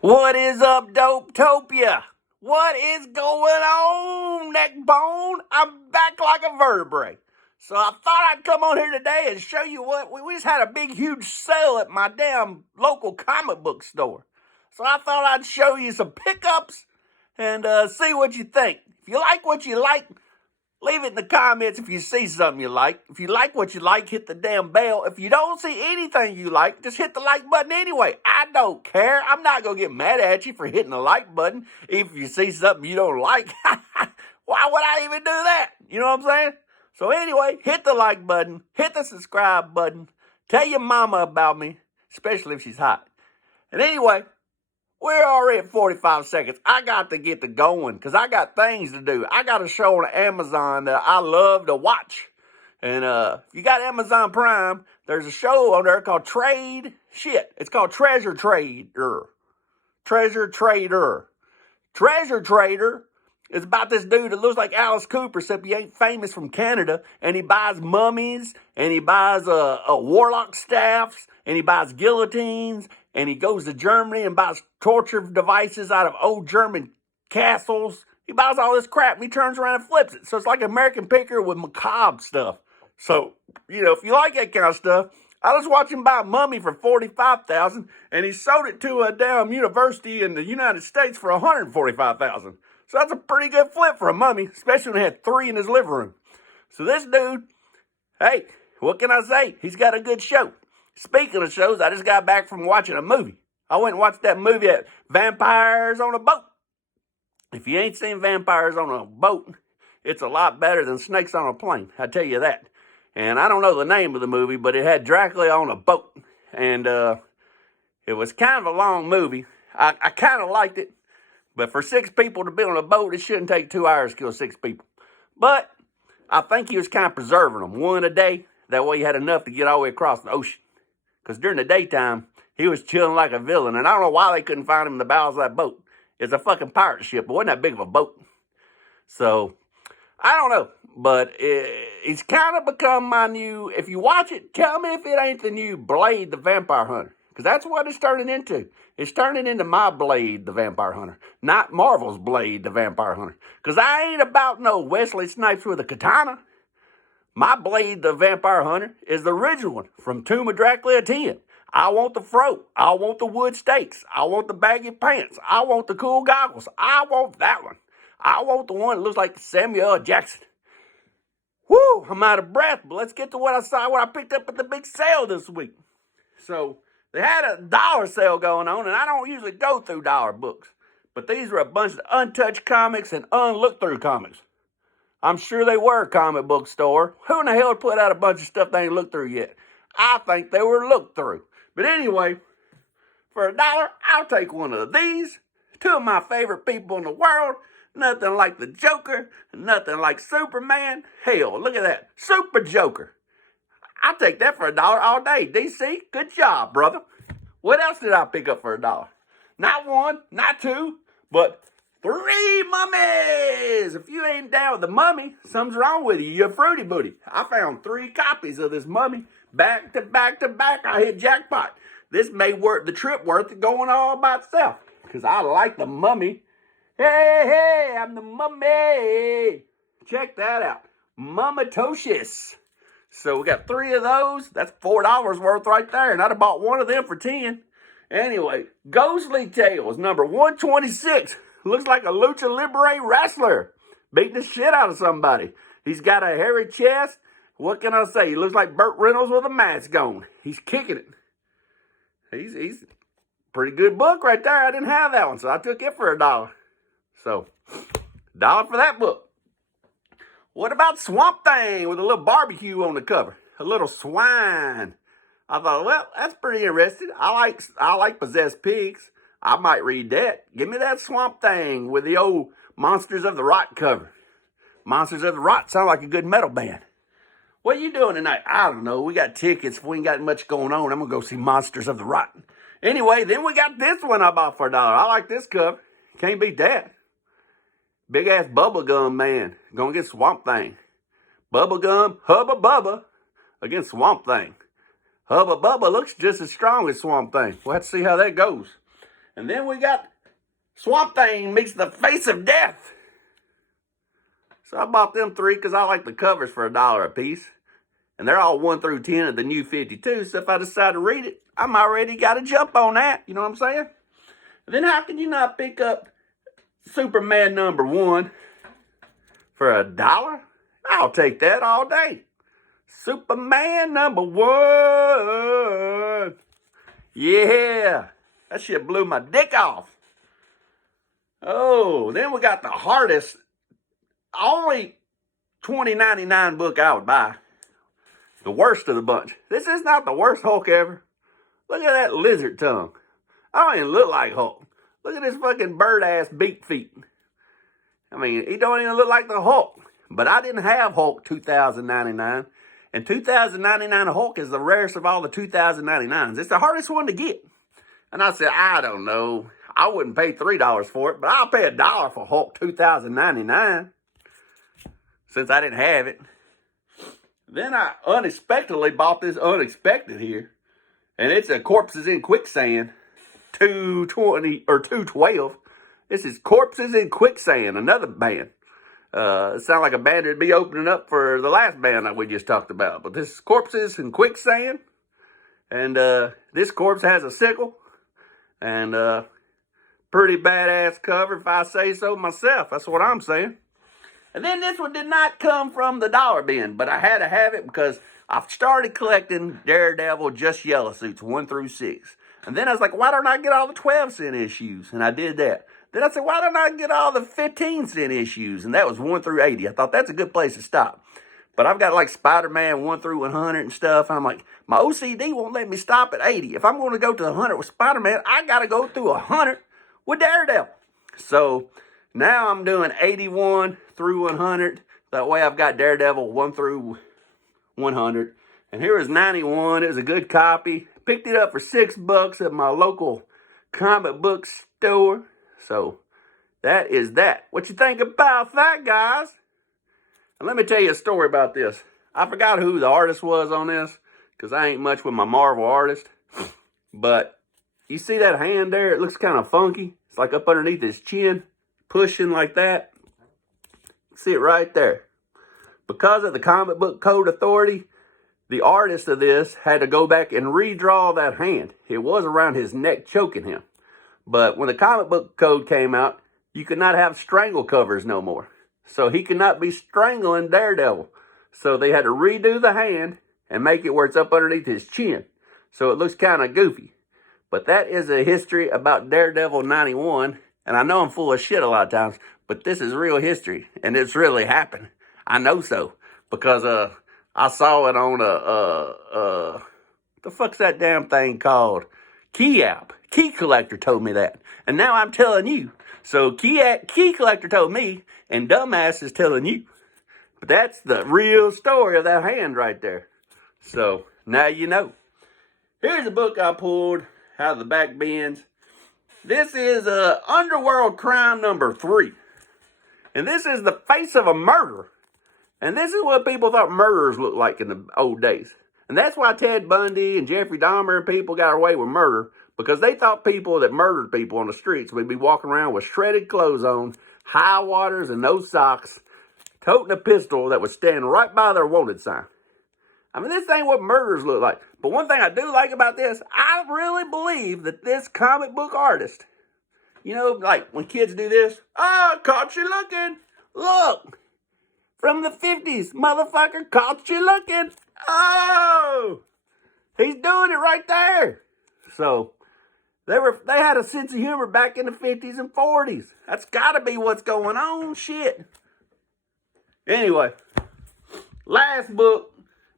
What is up, Dopetopia? What is going on, Neckbone? I'm back like a vertebrae. So I thought I'd come on here today and show you what we just had a big, huge sale at my damn local comic book store. So I thought I'd show you some pickups and see what you think. If you like what you like, leave it in the comments if you see something you like. If you like what you like, hit the damn bell. If you don't see anything you like, just hit the like button anyway. I don't care. I'm not going to get mad at you for hitting the like button if you see something you don't like. Why would I even do that? You know what I'm saying? So anyway, hit the like button. Hit the subscribe button. Tell your mama about me, especially if she's hot. And anyway, we're already at 45 seconds. I got to get to going because I got things to do. I got a show on Amazon that I love to watch. And if you got Amazon Prime, there's a show on there called It's called Treasure Trader. Treasure Trader. Treasure Trader is about this dude that looks like Alice Cooper, except he ain't famous from Canada. And he buys mummies, and he buys warlock staffs, and he buys guillotines, and he goes to Germany and buys torture devices out of old German castles. He buys all this crap, and he turns around and flips it. So it's like American Picker with macabre stuff. So, if you like that kind of stuff, I was watching him buy a mummy for $45,000, and he sold it to a damn university in the United States for $145,000. So that's a pretty good flip for a mummy, especially when he had 3 in his living room. So this dude, hey, what can I say? He's got a good show. Speaking of shows, I just got back from watching a movie. I went and watched that movie at Vampires on a Boat. If you ain't seen Vampires on a Boat, it's a lot better than Snakes on a Plane. I tell you that. And I don't know the name of the movie, but it had Dracula on a boat. And it was kind of a long movie. I kind of liked it. But for 6 people to be on a boat, it shouldn't take 2 hours to kill 6 people. But I think he was kind of preserving them, one a day. That way he had enough to get all the way across the ocean. Because during the daytime, he was chilling like a villain. And I don't know why they couldn't find him in the bowels of that boat. It's a fucking pirate ship. It wasn't that big of a boat. So, I don't know. But it's kind of become my new... If you watch it, tell me if it ain't the new Blade the Vampire Hunter. Because that's what it's turning into. It's turning into my Blade the Vampire Hunter. Not Marvel's Blade the Vampire Hunter. Because I ain't about no Wesley Snipes with a katana. My Blade the Vampire Hunter is the original one from Tomb of Dracula 10. I want the fro. I want the wood stakes. I want the baggy pants. I want the cool goggles. I want that one. I want the one that looks like Samuel L. Jackson. Woo, I'm out of breath, but let's get to what I picked up at the big sale this week. So, they had a dollar sale going on, and I don't usually go through dollar books. But these were a bunch of untouched comics and unlooked-through comics. I'm sure they were a comic book store. Who in the hell would put out a bunch of stuff they ain't looked through yet? I think they were looked through. But anyway, for $1, I'll take one of these. 2 of my favorite people in the world. Nothing like the Joker. Nothing like Superman. Hell, look at that. Super Joker. I'll take that for $1 all day. DC, good job, brother. What else did I pick up for $1? Not 1, not 2, but 3 mummies. If you ain't down with the mummy, something's wrong with you. You're a fruity booty. I found 3 copies of this mummy. Back to back to back. I hit jackpot. This may worth the trip worth going all by itself. Because I like the mummy. Hey, I'm the mummy. Check that out. Mummatocious. So we got 3 of those. That's $4 worth right there. And I'd have bought one of them for 10. Anyway, Ghostly Tales, number 126. Looks like a Lucha Libre wrestler. Beating the shit out of somebody. He's got a hairy chest. What can I say? He looks like Burt Reynolds with a mask on. He's kicking it. He's a pretty good book right there. I didn't have that one, so I took it for $1. So, $1 for that book. What about Swamp Thing with a little barbecue on the cover? A little swine. I thought, well, that's pretty interesting. I like possessed pigs. I might read that. Give me that Swamp Thing with the old Monsters of the Rot cover. Monsters of the Rot sound like a good metal band. What are you doing tonight? I don't know. We got tickets. If we ain't got much going on, I'm going to go see Monsters of the Rot. Anyway, then we got this one I bought for $1. I like this cover. Can't beat that. Big ass bubblegum man. Gonna get Swamp Thing. Bubblegum, Hubba Bubba against Swamp Thing. Hubba Bubba looks just as strong as Swamp Thing. We'll have to see how that goes. And then we got Swamp Thing meets the Face of Death. So I bought them 3 because I like the covers for $1 a piece. And they're all 1 through 10 of the new 52. So if I decide to read it, I'm already got to jump on that. You know what I'm saying? And then how can you not pick up Superman #1 for $1? I'll take that all day. Superman #1. Yeah. That shit blew my dick off. Oh, then we got the hardest, only $20.99 book I would buy. The worst of the bunch. This is not the worst Hulk ever. Look at that lizard tongue. I don't even look like Hulk. Look at his fucking bird-ass beak feet. I mean, he don't even look like the Hulk. But I didn't have Hulk 2099. And 2099 Hulk is the rarest of all the 2099s. It's the hardest one to get. And I said, I don't know. I wouldn't pay $3 for it, but I'll pay $1 for Hulk 2099. Since I didn't have it. Then I unexpectedly bought this Unexpected here. And it's a Corpses in Quicksand 220 or 212. This is Corpses in Quicksand, another band. It sounds like a band that'd be opening up for the last band that we just talked about. But this is Corpses in Quicksand. And this corpse has a sickle. And pretty badass cover, if I say so myself. That's what I'm saying. And then this one did not come from the dollar bin, but I had to have it because I've started collecting Daredevil Just Yellow suits 1 through 6. And then I was like, why don't I get all the 12-cent issues? And I did that. Then I said, why don't I get all the 15-cent issues? And that was 1 through 80. I thought that's a good place to stop. But I've got like Spider-Man 1 through 100 and stuff. And I'm like, my OCD won't let me stop at 80. If I'm going to go to 100 with Spider-Man, I got to go through 100 with Daredevil. So now I'm doing 81 through 100. That way I've got Daredevil 1 through 100. And here is 91. It was a good copy. Picked it up for $6 at my local comic book store. So that is that. What you think about that, guys? And let me tell you a story about this. I forgot who the artist was on this because I ain't much with my Marvel artist. But you see that hand there? It looks kind of funky. It's like up underneath his chin, pushing like that. See it right there. Because of the Comic Book Code Authority, the artist of this had to go back and redraw that hand. It was around his neck choking him. But when the comic book code came out, you could not have strangle covers no more. So he could not be strangling Daredevil. So they had to redo the hand and make it where it's up underneath his chin. So it looks kind of goofy. But that is a history about Daredevil 91. And I know I'm full of shit a lot of times, but this is real history. And it's really happened. I know so. Because I saw it on the fuck's that damn thing called? Key app. Key Collector told me that. And now I'm telling you. So Key Collector told me, and Dumbass is telling you. But that's the real story of that hand right there. So now you know. Here's a book I pulled out of the back bins. This is Underworld Crime #3. And this is the face of a murderer. And this is what people thought murderers looked like in the old days. And that's why Ted Bundy and Jeffrey Dahmer and people got away with murder. Because they thought people that murdered people on the streets would be walking around with shredded clothes on, high waters and no socks, toting a pistol that would stand right by their wanted sign. I mean, this ain't what murderers look like. But one thing I do like about this, I really believe that this comic book artist, you know, like when kids do this, caught you looking. Look. From the 50s, motherfucker, caught you looking. Oh, he's doing it right there. So they had a sense of humor back in the 50s and 40s. That's got to be what's going on. Shit. Anyway, last book,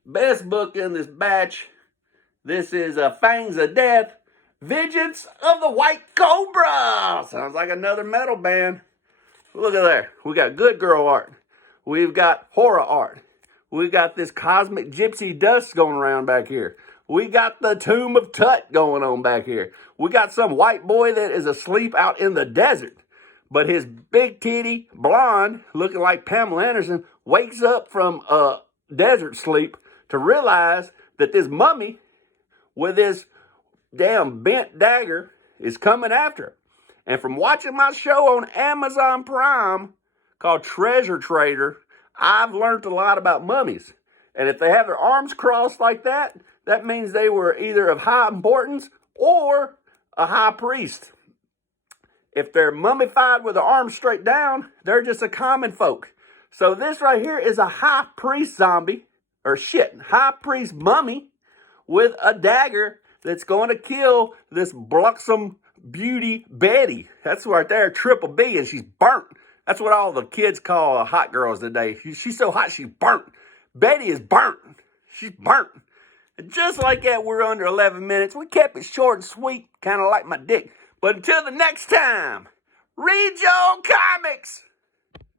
best book in this batch. This is Fangs of Death, Vengeance of the White Cobra. Sounds like another metal band. Look at there. We got good girl art. We've got horror art. We got this cosmic gypsy dust going around back here. We got the Tomb of Tut going on back here. We got some white boy that is asleep out in the desert. But his big titty, blonde, looking like Pamela Anderson, wakes up from desert sleep to realize that this mummy with this damn bent dagger is coming after her. And from watching my show on Amazon Prime called Treasure Trader, I've learned a lot about mummies. And if they have their arms crossed like that, that means they were either of high importance or a high priest. If they're mummified with their arms straight down, they're just a common folk. So this right here is a high priest zombie, high priest mummy with a dagger that's going to kill this buxom beauty Betty. That's right there, triple B, and she's burnt. That's what all the kids call hot girls today. She's so hot, she's burnt. Betty is burnt. She's burnt. And just like that, we're under 11 minutes. We kept it short and sweet, kind of like my dick. But until the next time, read your comics.